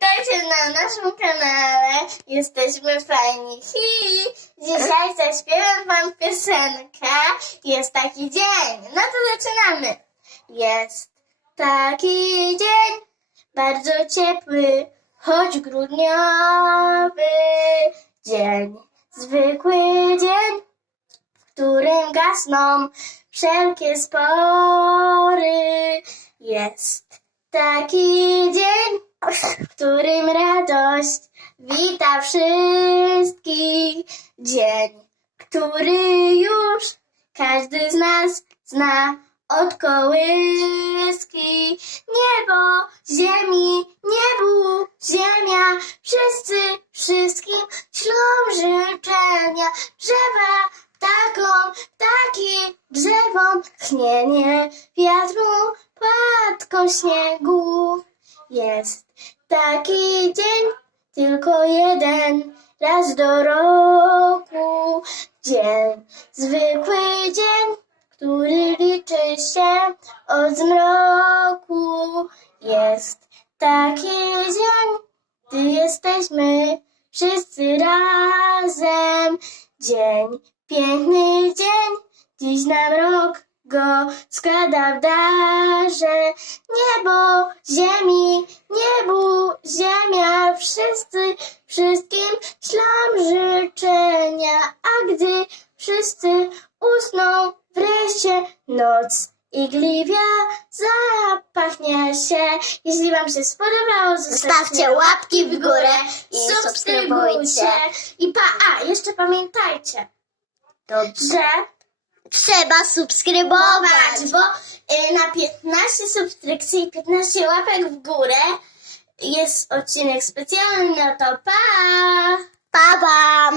Witajcie na naszym kanale. Jesteśmy fajni. Hi! Dzisiaj zaśpiewam wam piosenkę. Jest taki dzień. No to zaczynamy. Jest taki dzień, bardzo ciepły, choć grudniowy dzień. Zwykły dzień, w którym gasną wszelkie spory. Jest taki dzień, w którym radość wita wszystkich. Dzień, który już każdy z nas zna od kołyski. Niebo, ziemi, niebu, ziemia, wszyscy wszystkim ślą życzenia. Drzewa, ptakom, ptaki, drzewom, chnienie wiatru, płatką śniegu. Jest taki dzień, tylko jeden raz do roku. Dzień, zwykły dzień, który liczy się od zmroku. Jest taki dzień, gdy jesteśmy wszyscy razem. Dzień, piękny dzień, dziś nam rok go składa w darze. Niebo, ziemi, niebu, ziemia, wszyscy wszystkim ślą życzenia. A gdy wszyscy usną, wreszcie noc igliwia zapachnie się. Jeśli wam się spodobało, Zostawcie łapki w górę i subskrybujcie. I pa, a, jeszcze pamiętajcie, Dobrze. że Trzeba subskrybować. bo y, na 15 subskrypcji i 15 łapek w górę jest odcinek specjalny, no to pa! Pa, pa.